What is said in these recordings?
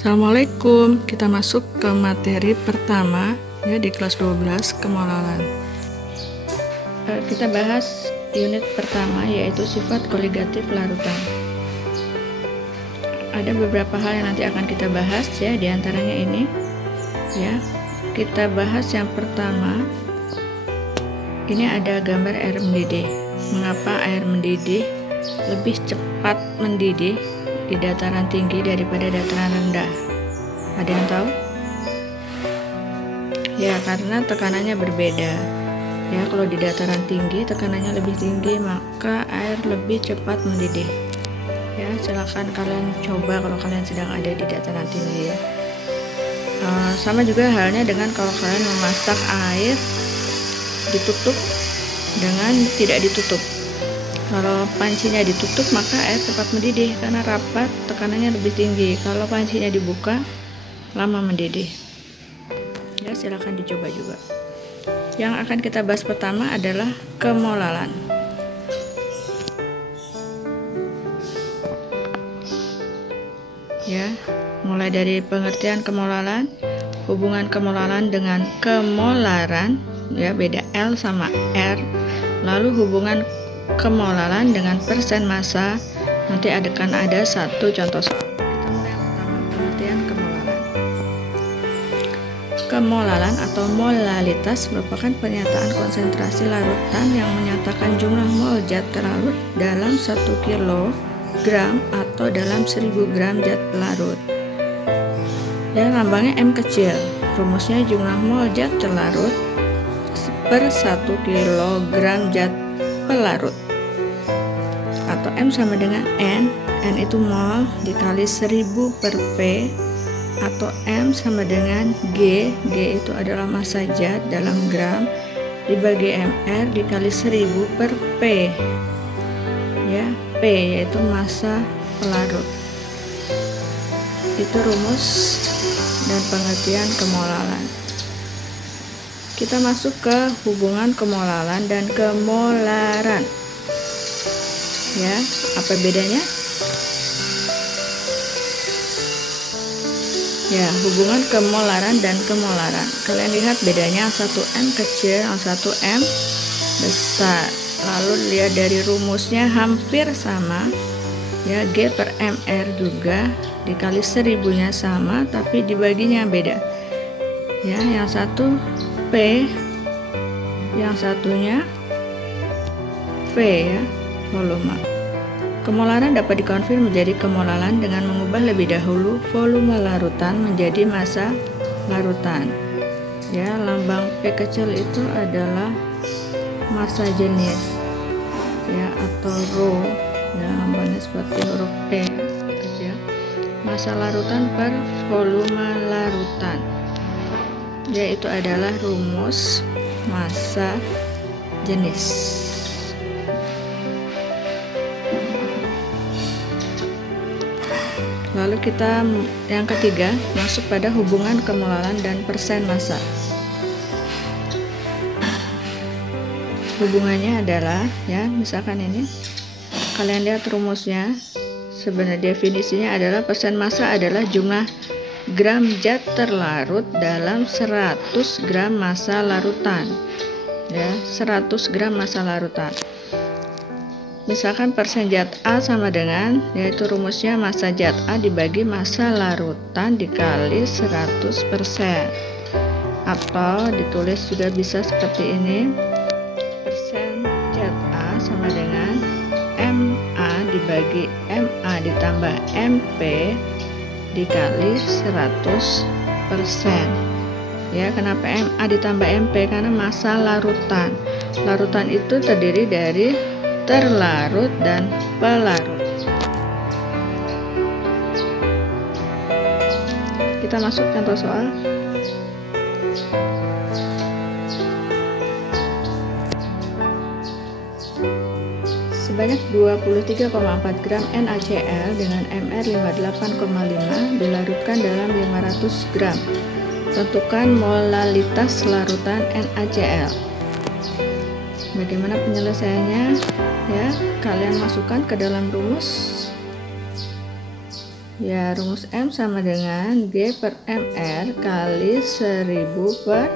Assalamualaikum, kita masuk ke materi pertama ya di kelas 12 kemolalan. Kita bahas unit pertama yaitu sifat koligatif larutan. Ada beberapa hal yang nanti akan kita bahas ya, diantaranya ini ya. Kita bahas yang pertama, ini ada gambar air mendidih. Mengapa air mendidih lebih cepat mendidih di dataran tinggi daripada dataran rendah? Ada yang tahu? Ya, karena tekanannya berbeda. Ya, kalau di dataran tinggi tekanannya lebih tinggi, maka air lebih cepat mendidih. Ya, silakan kalian coba kalau kalian sedang ada di dataran tinggi ya. Sama juga halnya dengan kalau kalian memasak air ditutup dengan tidak ditutup. Kalau pancinya ditutup maka air cepat mendidih karena rapat, tekanannya lebih tinggi. Kalau pancinya dibuka, lama mendidih. Ya, silakan dicoba juga. Yang akan kita bahas pertama adalah kemolalan. Ya, mulai dari pengertian kemolalan, hubungan kemolalan dengan kemolaran, ya beda L sama R. Lalu hubungan kemolalan dengan persen massa. Nanti akan ada satu contoh soal. Kita mulai yang pertama, pengertian kemolalan. Kemolalan atau molalitas merupakan pernyataan konsentrasi larutan yang menyatakan jumlah mol zat larut dalam 1 kilogram atau dalam 1000 gram zat pelarut. Dan lambangnya M kecil. Rumusnya jumlah mol zat larut per 1 kilogram zat pelarut, atau M sama dengan N itu mol dikali 1000 per P, atau M sama dengan G itu adalah massa zat dalam gram dibagi MR dikali 1000 per P ya, P yaitu massa pelarut. Itu rumus dan pengertian kemolalan. Kita masuk ke hubungan kemolalan dan kemolaran. Ya, apa bedanya? Ya, hubungan kemolaran dan kemolaran. Kalian lihat bedanya, satu M kecil, satu M besar. Lalu lihat dari rumusnya hampir sama. Ya, G per MR juga dikali 1000-nya sama, tapi dibaginya beda. Ya, yang satu P, yang satunya V ya, volume. Kemolaran dapat dikonfirm menjadi kemolalan dengan mengubah lebih dahulu volume larutan menjadi massa larutan. Ya, lambang P kecil itu adalah massa jenis ya, atau rho. Ya, lambangnya seperti huruf P kecil. Massa larutan per volume larutan. Yaitu adalah rumus massa jenis. Lalu kita yang ketiga masuk pada hubungan kemolalan dan persen massa. Hubungannya adalah ya, misalkan ini kalian lihat rumusnya, sebenarnya definisinya adalah persen massa adalah jumlah gram zat terlarut dalam 100 gram massa larutan. Ya, 100 gram massa larutan. Misalkan persen zat A sama dengan, yaitu rumusnya massa zat A dibagi massa larutan dikali 100%. Atau ditulis juga bisa seperti ini. Persen zat A sama dengan MA dibagi MA ditambah MP dikali 100%. Ya, kenapa MA ditambah MP? Karena massa larutan. Larutan itu terdiri dari terlarut dan pelarut. Kita masuk contoh soal. Sebanyak 23,4 gram NaCl dengan MR 58,5 dilarutkan dalam 500 gram. Tentukan molalitas larutan NaCl. Bagaimana penyelesaiannya? Ya, kalian masukkan ke dalam rumus Ya, rumus M sama dengan G per MR kali 1000 per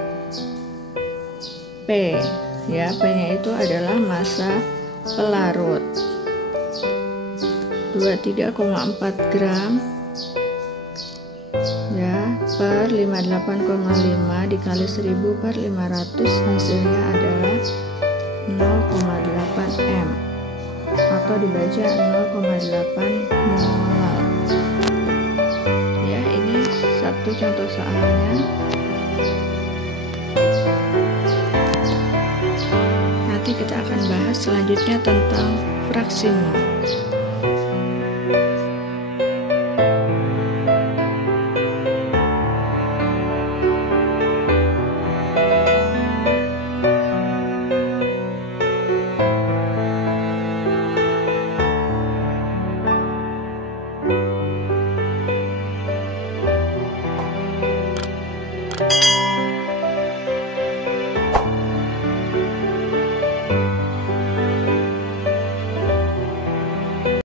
P. Ya, P-nya itu adalah massa pelarut. 23,4 gram ya per 58,5 dikali 1000 per 500, hasilnya adalah 0,8 M atau dibaca 0,8 mol. Ya, ini satu contoh soalnya. Nanti kita akan bahas selanjutnya tentang fraksi mol.